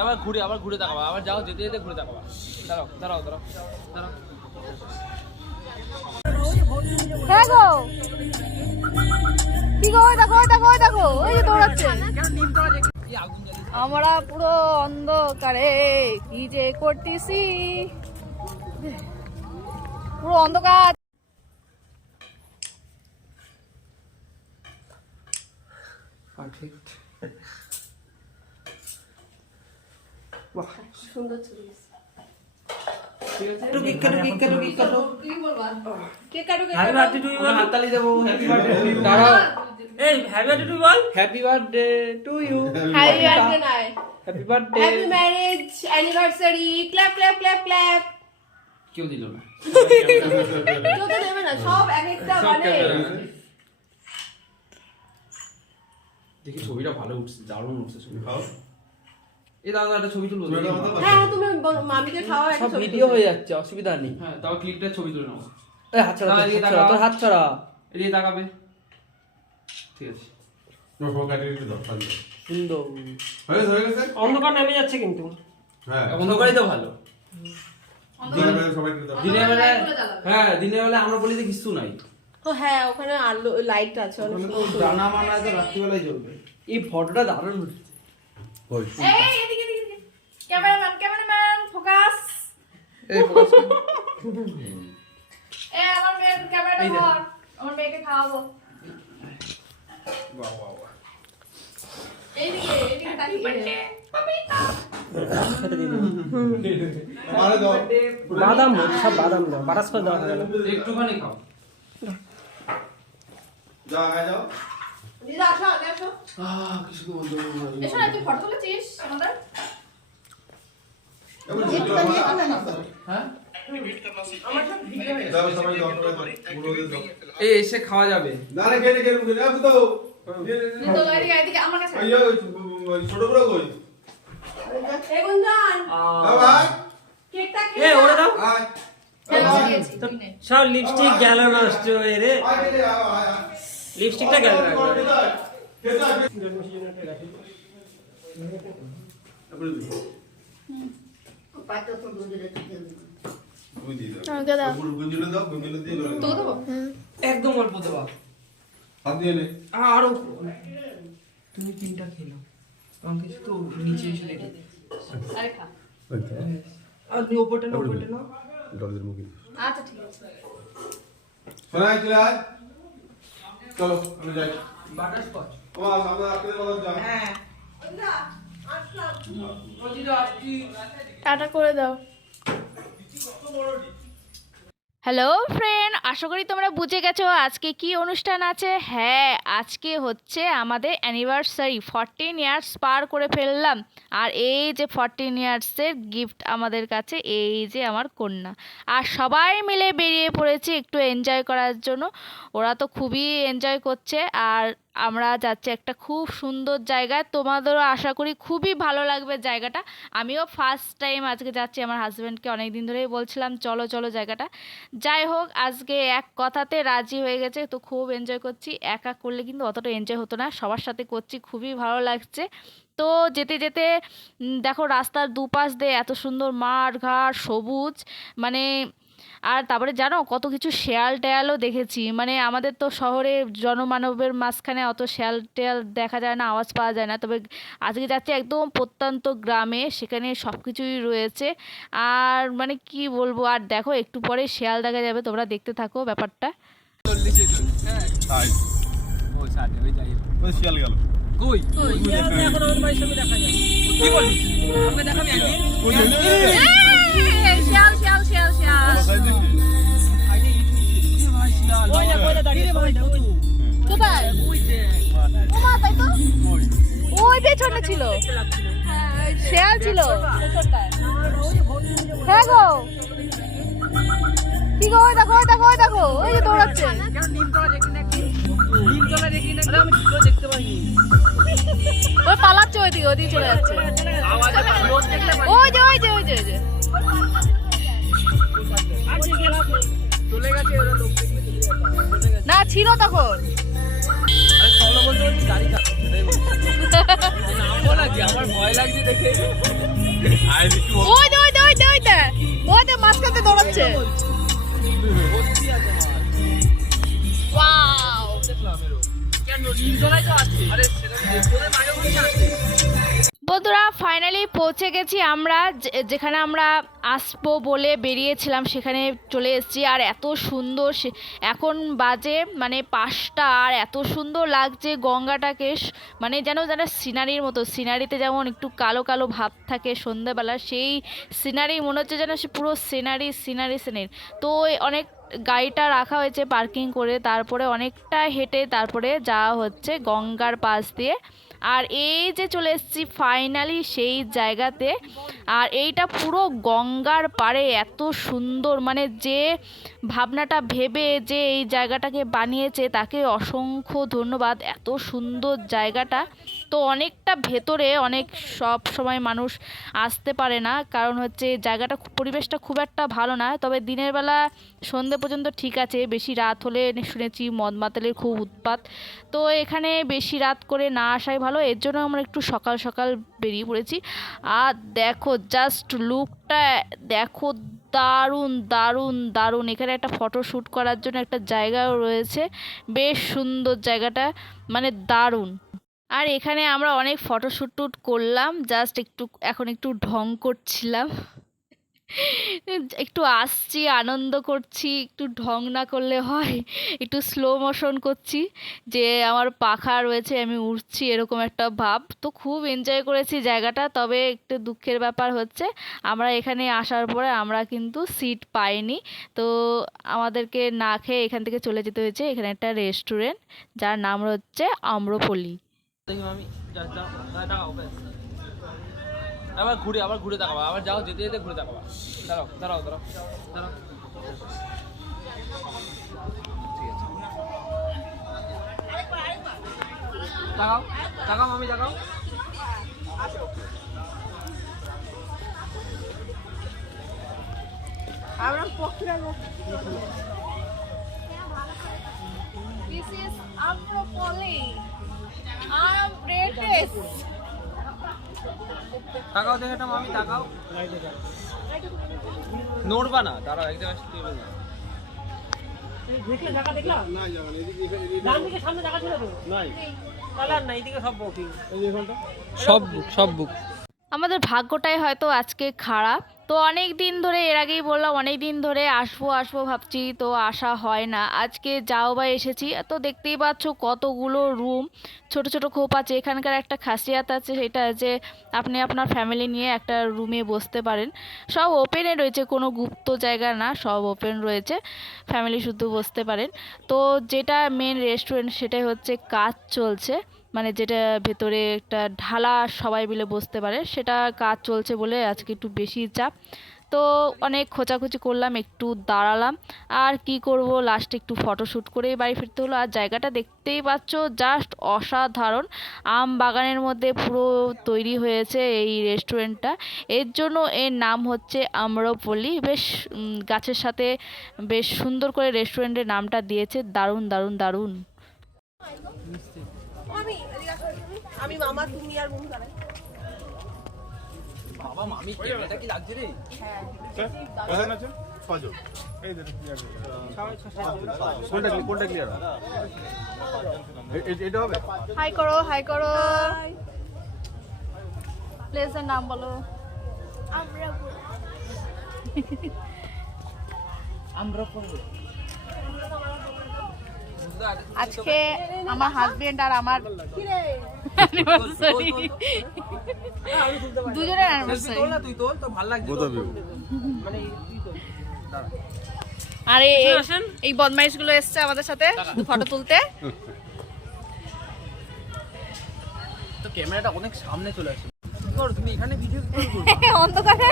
আবার ঘুরে আবার ঘুরে আবার যাও, যেতে যেতে ঘুরে দাঁড়াও দাঁড়াও দাঁড়াও আমরা পুরো অন্ধকারে, কি যে করতেছি। পুরো অন্ধকার। পারফেক্ট। সুন্দর ছবি বলবা কে কাটু কে happy birthday to you happy birthday happy to you happy নাই happy birthday happy marriage anniversary clap clap clap clap কেউ দিল না। কেউ তো দেবে না সব এক একটা মানে দেখি ছবিটা ভালো উঠছে দারুণ উঠছে ছবি। এই দাদা একটা ছবি তুলবো হ্যাঁ তুমি মামিকে খাওয়া একটা ছবি ভিডিও হয়ে যাচ্ছে অসুবিধা নেই। হ্যাঁ তাও ক্লিপটা ছবি তুলে নেব এই হাত ছাড়া তোর হাত ছাড়া, এদিকে তাকাবে। ঠিক আছে। সুন্দর। অন্ধকার নেমে যাচ্ছে কিন্তু। অন্ধকারই তো ভালো। দিনের বেলায়। হ্যাঁ দিনের বেলায় আমরা বলি যে কিছু নাই। ও হ্যাঁ ওখানে আলো লাইট আছে অনেক রাত্রিবেলায় জ্বলবে। এই ফটোটা দারুণ ক্যামেরাম্যান ক্যামেরাম্যান ফোকাস এই focus এ আমার মেয়ের ক্যামেরাটা ধর। আমার মেয়েকে খাওয়াবো। বাহ, বাহ, বাহ। এইদিকে এইদিকে তাকিয়ে। বাদাম সব বাদাম দাও। বাটাস করে না একটুখানি খাও। দিদা আসো আগে আসো। আহ কিছু বলতে এসো না তুই ফটো তুলেছিস আমাদের? হ্যাঁ? এসে খাওয়া যাবে। ছোট বড় কই? হ্যাঁ। সব লিপস্টিক গেল নষ্ট হয়ে রে। লিপস্টিকটা গেল একদম অল্প দিয়ে নে আরও তুমি তিনটা খেলো। আমাকে তো নিচে এসে দেখে আরে খা আর তুমি ওপরটা না ওপরটা না আচ্ছা ঠিক আছে। চলে আয়। চলো আমি যাই। বাটার স্কচ তোমার সামনে আটকে বলো যা হ্যাঁ টাটা করে দাও। হ্যালো ফ্রেন্ড আশা করি তোমরা বুঝে গেছো আজকে কি অনুষ্ঠান আছে। হ্যাঁ আজকে হচ্ছে আমাদের অ্যানিভার্সারি ফরটিন ইয়ার্স পার করে ফেললাম। আর এই যে ফরটিন ইয়ার্সের গিফট আমাদের কাছে, এই যে আমার কন্যা। আর সবাই মিলে বেরিয়ে পড়েছি একটু এনজয় করার জন্য। ওরা তো খুবই এনজয় করছে। আর আমরা যাচ্ছি একটা খুব সুন্দর জায়গায়। তোমাদেরও আশা করি খুবই ভালো লাগবে জায়গাটা। আমিও ফার্স্ট টাইম আজকে যাচ্ছি, আমার হাজব্যান্ডকে অনেক দিন ধরেই বলছিলাম, চলো চলো জায়গাটা। যাই হোক, আজকে এক কথাতে রাজি হয়ে গেছে, তো খুব এনজয় করছি। একা করলে কিন্তু অতটা এনজয় হতো না, সবার সাথে করছি, খুবই ভালো লাগছে। তো যেতে যেতে দেখো রাস্তার দুপাশ দিয়ে এত সুন্দর মাঠ, ঘাট, সবুজ মানে আর তারপরে জানো কত কিছু শেয়াল টেয়ালও দেখেছি। মানে আমাদের তো শহরে জনমানবের মাঝখানে অত শেয়াল টেয়াল দেখা যায় না আওয়াজ পাওয়া যায় না। তবে আজকে যাচ্ছি একদম প্রত্যন্ত গ্রামে সেখানে সব কিছুই রয়েছে। আর মানে কি বলব আর দেখো একটু পরে শেয়াল দেখা যাবে তোমরা দেখতে থাকো ব্যাপারটা। গেল কই? এখন আমার বাড়ির সামনে দেখা যায় কি বলিস আমাকে দেখাবি একদিন ওই ছিল শেয়াল ছিল হ্যাঁ গো কি গো দেখো দেখো ওই যে দৌড়াচ্ছে ওই পালাচ্ছে ওইদিকে ওইদিকে চলে যাচ্ছে ওই যে ওই যে ওই যে ওই যে। না ছিল তখন। মাঝখানে দৌড়াচ্ছে। কেন? তো আছে। আরে ছেলে মাঝে বন্ধুরা ফাইনালি পৌঁছে গেছি আমরা যেখানে আমরা আসব বলে বেরিয়েছিলাম সেখানে চলে এসেছি। আর এত সুন্দর এখন বাজে মানে পাঁচটা, আর এত সুন্দর লাগছে গঙ্গাটাকে মানে যেন যেন সিনারির মতো, সিনারিতে যেমন একটু কালো কালো ভাব থাকে সন্ধ্যাবেলা, সেই সিনারি মনে হচ্ছে যেন সে পুরো সিনারি সিনারি সিনারি। তো অনেক গাড়িটা রাখা হয়েছে পার্কিং করে, তারপরে অনেকটা হেঁটে তারপরে যাওয়া হচ্ছে গঙ্গার পাশ দিয়ে। আর এই যে চলে এসেছি ফাইনালি সেই জায়গাতে, আর এইটা পুরো গঙ্গার পাড়ে এত সুন্দর মানে যে ভাবনাটা ভেবে যে এই জায়গাটাকে বানিয়েছে তাকে অসংখ্য ধন্যবাদ, এত সুন্দর জায়গাটা। তো অনেকটা ভেতরে অনেক সব সময় মানুষ আসতে পারে না। কারণ হচ্ছে জায়গাটা পরিবেশটা খুব একটা ভালো না। তবে দিনের বেলা সন্ধে পর্যন্ত ঠিক আছে, বেশি রাত হলে শুনেছি মদ মাতালের খুব উৎপাত। তো এখানে বেশি রাত করে না আসাই ভালো। এর জন্য আমরা একটু সকাল সকাল বেরিয়ে পড়েছি। আর দেখো জাস্ট লুকটা দেখো দারুণ দারুণ দারুণ। এখানে একটা ফটো শ্যুট করার জন্য একটা জায়গাও রয়েছে। বেশ সুন্দর জায়গাটা মানে দারুণ। আর এখানে আমরা অনেক ফটোশ্যুট টুট করলাম জাস্ট একটু, এখন একটু ঢং করছিলাম। একটু আসছি, আনন্দ করছি, একটু ঢং না করলে হয়, একটু স্লো মোশন করছি, যে আমার পাখা রয়েছে, আমি উঠছি এরকম একটা ভাব। তো খুব এনজয় করেছি জায়গাটা, তবে একটু দুঃখের ব্যাপার হচ্ছে, আমরা এখানে আসার পরে আমরা কিন্তু সিট পাইনি। তো আমাদেরকে না খেয়ে এখান থেকে চলে যেতে হয়েছে, এখানে একটা রেস্টুরেন্ট যার নাম হচ্ছে আম্রপল্লী দেখি ব্যাস আবার ঘুরে আবার ঘুরে তাকাবা আবার যাও যেতে যেতে ঘুরে তাকাবা। দাঁড়াও দাঁড়াও দাঁড়াও দাঁড়াও। তাকাও তাকাও মামি তাকাও। This is Ampropoli. তাকাও দেখে মামি তাকাও। নড়বা না দাঁড়াও এক জায়গায় স্টেবল দেখলে দেখা দেখলাম না যাবেন এদিকে এদিকে ডান দিকে সামনে দেখা ছিল তো নাই। তাহলে আর না সব বুকিং এই সব বুক সব বুক। আমাদের ভাগ্যটাই হয়তো আজকে খারাপ। তো অনেক দিন ধরে, এর আগেই বললাম, অনেক দিন ধরে আসব আসব ভাবছি, তো আসা হয় না। আজকে যাও বা এসেছি, তো দেখতেই পাচ্ছ কতগুলো রুম ছোট ছোট খোপ আছে, এখানকার একটা খাসিয়াত আছে, সেটা যে আপনি আপনার ফ্যামিলি নিয়ে একটা রুমে বসতে পারেন। সব ওপেনে রয়েছে, কোনো গুপ্ত জায়গা না, সব ওপেন রয়েছে ফ্যামিলি শুধু বসতে পারেন। তো যেটা মেন রেস্টুরেন্ট সেটাই হচ্ছে কাজ চলছে। মানে যেটা ভেতরে একটা ঢালা সবাই মিলে বসতে পারে, সেটা কাজ চলছে বলে আজকে একটু বেশি চাপ। তো অনেক খোঁচাখুচি করলাম, একটু দাঁড়ালাম। আর কি করব? লাস্টে একটু ফটোশ্যুট করেই বাড়ি ফিরতে হলো। আর জায়গাটা দেখতেই পাচ্ছ জাস্ট অসাধারণ। আম বাগানের মধ্যে পুরো তৈরি হয়েছে এই রেস্টুরেন্টটা এর জন্য এর নাম হচ্ছে আম্রপল্লী। বেশ গাছের সাথে বেশ সুন্দর করে রেস্টুরেন্টের নামটা দিয়েছে। দারুণ দারুণ দারুণ। বাবা মামি ক্যামেরাটা কি লাগছে রে? কজন আছে? ছজন এই দেখুন কোনটা কোনটা ক্লিয়ার এটা হবে? হাই করো হাই করো প্লেসের নাম বলো। আজকে আমার হাজবেন্ড আর আমার দুজনের আর এই বদমাইশগুলো এসছে আমাদের সাথে ফটো তুলতে। তো ক্যামেরাটা অনেক সামনে চলে আসে। তুমি এখানে ভিডিও অন্ধকারে।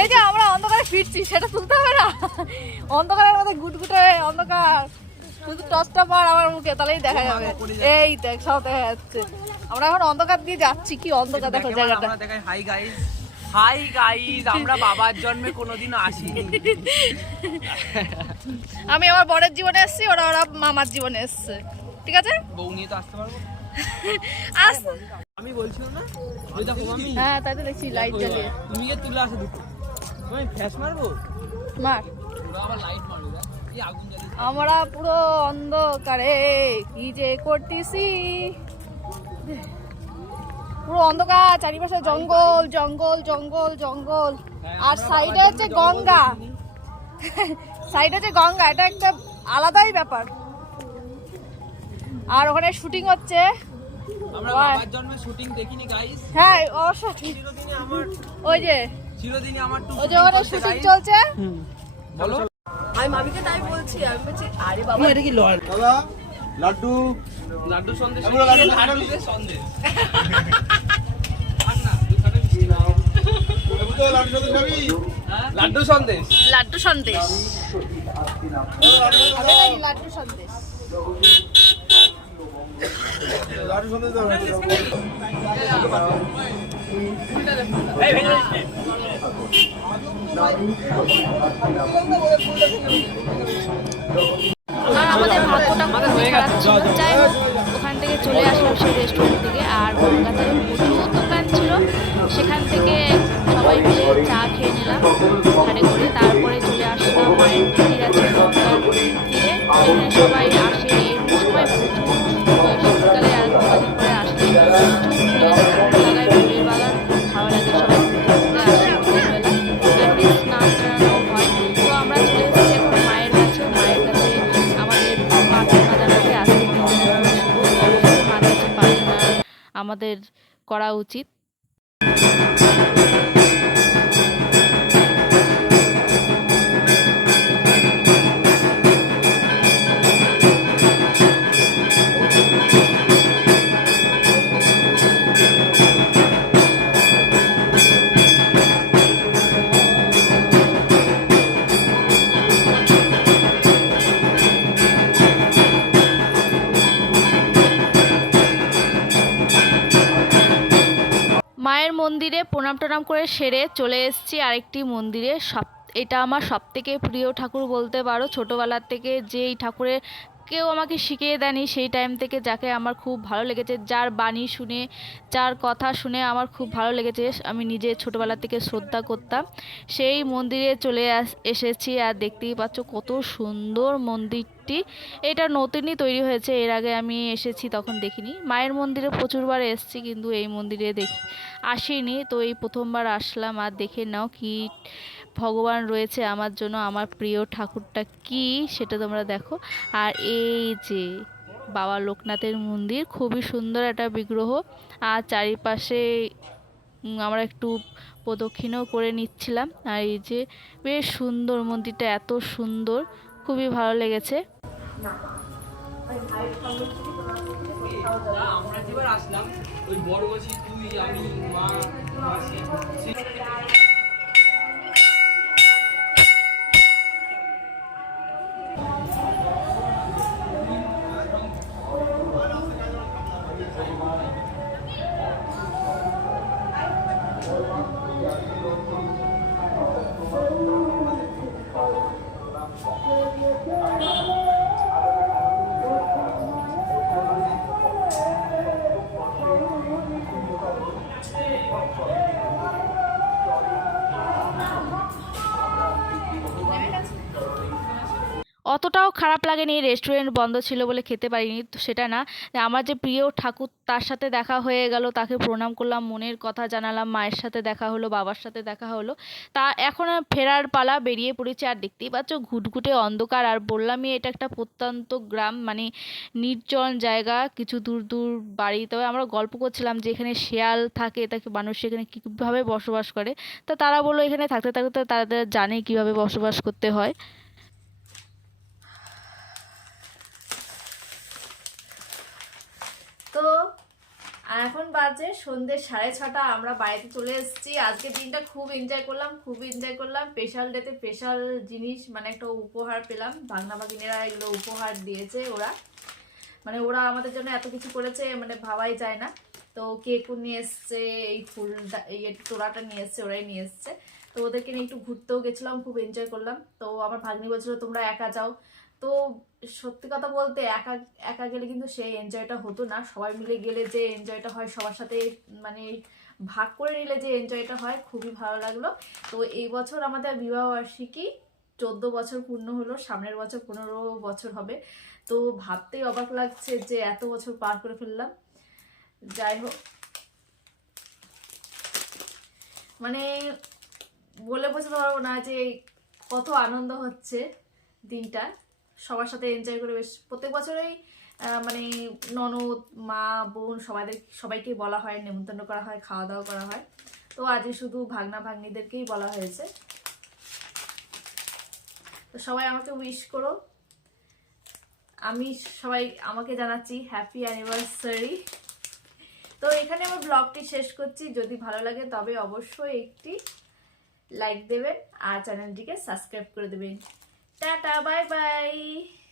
এই যে আমরা অন্ধকারে ফিরছি সেটা তুলতে হবে না। অন্ধকারের মধ্যে গুটগুটে অন্ধকার। শুধু টসটা পার আমার মুখে তাহলেই দেখা যাবে। এই দেখ সব দেখা যাচ্ছে। আমরা এখন অন্ধকার দিয়ে যাচ্ছি কি অন্ধকার দেখো জায়গাটা? হাই গাইস হাই গাইস আমরা বাবার জন্মে কোনোদিনও আসিনি। আমি আমার বরের জীবনে এসেছি ওরা ওরা মামার জীবনে এসছে। ঠিক আছে? বউ নিয়ে তো আসতে পারব। আস আমি বলছিলাম না ওই দেখো আমি হ্যাঁ তাই তো দেখছি লাইট জ্বালিয়ে। তুমি কে তুলে আসো দুটো। তুমি ফ্যাশ মারবো? মার। আবার লাইট মারবে এই আগুন জ্বালিয়ে আমরা পুরো অন্ধকারে কি যে করতেছি? পুরো অন্ধকার চারিপাশে জঙ্গল জঙ্গল জঙ্গল জঙ্গল। আর সাইডে হচ্ছে গঙ্গা। সাইডে হচ্ছে গঙ্গা এটা একটা আলাদাই ব্যাপার। আর ওখানে শুটিং হচ্ছে। আমরা বাবার জন্মে শুটিং দেখিনি গাইস হ্যাঁ অবশ্যই চিরদিনই আমার ওই যে চিরদিনই আমার টু ওই যে ওখানে শুটিং চলছে বলো। আমি মামিকে তাই বলছি আমি বলছি আরে বাবা। এটা কি দাদা লাড্ডু। লাড্ডু সন্দেশ। এগুলো লাড্ডু লাড্ডু সন্দেশ। লাড্ডু হ্যাঁ? সন্দেশ। লাড্ডু সন্দেশ। লাড্ডু নাকি লাড্ডু সন্দেশ লাড্ডু সাথে দাও আর আমাদের ছিল ওখান থেকে চলে আসলাম সেই রেস্টুরেন্ট থেকে আর কলকাতায় প্রচুর দোকান ছিল সেখান থেকে সবাই মিলে চা খেয়ে নিলাম ওখানে করে তারপরে চলে আসলাম মায়ের গঙ্গার সেখানে সবাই আমাদের করা উচিত। প্রণাম টনাম করে সেরে চলে এসেছি আরেকটি মন্দিরে। সব, এটা আমার সব থেকে প্রিয় ঠাকুর বলতে পারো। ছোটোবেলার থেকে যেই ঠাকুরের কেউ আমাকে শিখিয়ে দেয়নি সেই টাইম থেকে যাকে আমার খুব ভালো লেগেছে। যার বাণী শুনে, যার কথা শুনে আমার খুব ভালো লেগেছে। আমি নিজে ছোটোবেলা থেকে শ্রদ্ধা করতাম। সেই মন্দিরে চলে এসেছি আর দেখতেই পাচ্ছ কত সুন্দর মন্দিরটি। এটা নতুনই তৈরি হয়েছে, এর আগে আমি এসেছি তখন দেখিনি। মায়ের মন্দিরে প্রচুরবার এসেছি কিন্তু এই মন্দিরে দেখি, আসিনি। তো এই প্রথমবার আসলাম, আর দেখে নাও কি ভগবান রয়েছে আমার জন্য, আমার প্রিয় ঠাকুরটা কি সেটা তোমরা দেখো। আর এই যে বাবা লোকনাথের মন্দির, খুবই সুন্দর একটা বিগ্রহ। আর চারিপাশে আমরা একটু প্রদক্ষিণও করে নিচ্ছিলাম। আর এই যে বেশ সুন্দর মন্দিরটা, এত সুন্দর। খুবই ভালো লেগেছে। আমরা আসলাম ওই বড় তুই আমি মা খারাপ লাগেনি রেস্টুরেন্ট বন্ধ ছিল বলে খেতে পারিনি, তো সেটা না। আমার যে প্রিয় ঠাকুর, তার সাথে দেখা হয়ে গেল, তাকে প্রণাম করলাম, মনের কথা জানালাম, মায়ের সাথে দেখা হলো, বাবার সাথে দেখা হলো। তা এখন ফেরার পালা বেরিয়ে পড়েছে আর দেখতেই পাচ্ছ, ঘুটঘুটে অন্ধকার, আর বললামই এটা একটা প্রত্যন্ত গ্রাম মানে নির্জন জায়গা, কিছু দূর দূর বাড়ি। তবে আমরা গল্প করছিলাম যে এখানে শেয়াল থাকে, তাকে মানুষ এখানে কীভাবে বসবাস করে। তা তারা বলল, এখানে থাকতে থাকতে তারা জানে কীভাবে বসবাস করতে হয়। তো, আর এখন বাজে সন্ধ্যে সাড়ে ছটা, আমরা বাড়িতে চলে এসেছি। আজকের দিনটা খুব এনজয় করলাম, খুব এনজয় করলাম। স্পেশাল ডেতে স্পেশাল জিনিস মানে একটা উপহার পেলাম। ভাগনা ভাগিনেরা এগুলো উপহার দিয়েছে ওরা। মানে ওরা আমাদের জন্য এত কিছু করেছে মানে ভাবাই যায় না। তো কেক নিয়ে এসছে, এই ফুলটা এই তোড়াটা নিয়ে এসছে, ওরাই নিয়ে এসছে। তো ওদেরকে নিয়ে একটু ঘুরতেও গেছিলাম, খুব এনজয় করলাম। তো আমার ভাগ্নি বলছিল, তোমরা একা যাও। তো সত্যি কথা বলতে একা একা গেলে কিন্তু সেই এনজয়টা হতো না। সবাই মিলে গেলে যে এনজয়টা হয়, সবার সাথে মানে ভাগ করে নিলে যে এনজয়টা হয়, খুবই ভালো লাগল। তো এই বছর আমাদের বিবাহ বার্ষিকী চোদ্দ বছর পূর্ণ হলো, সামনের বছর পনেরো বছর হবে। তো ভাবতেই অবাক লাগছে যে এত বছর পার করে ফেললাম। যাই হোক। মানে বলে বোঝাতে পারব না যে কত আনন্দ হচ্ছে দিনটা। সবার সাথে এনজয় করে বেশ, প্রত্যেক বছরেই মানে ননদ, মা, বোন সবাইদের সবাইকে বলা হয়, নেমন্তন্ন করা হয় খাওয়া দাওয়া করা হয়। তো আজকে শুধু ভাগনা ভাগ্নিদেরকেই বলা হয়েছে। তো সবাই আমাকে উইশ করো। আমি সবাই আমাকে জানাচ্ছি হ্যাপি অ্যানিভার্সারি তো এখানে আমার ব্লগটি শেষ করছি। যদি ভালো লাগে তবে অবশ্যই একটি লাইক দেবেন আর চ্যানেলটিকে সাবস্ক্রাইব করে দেবেন। Tata, bye-bye.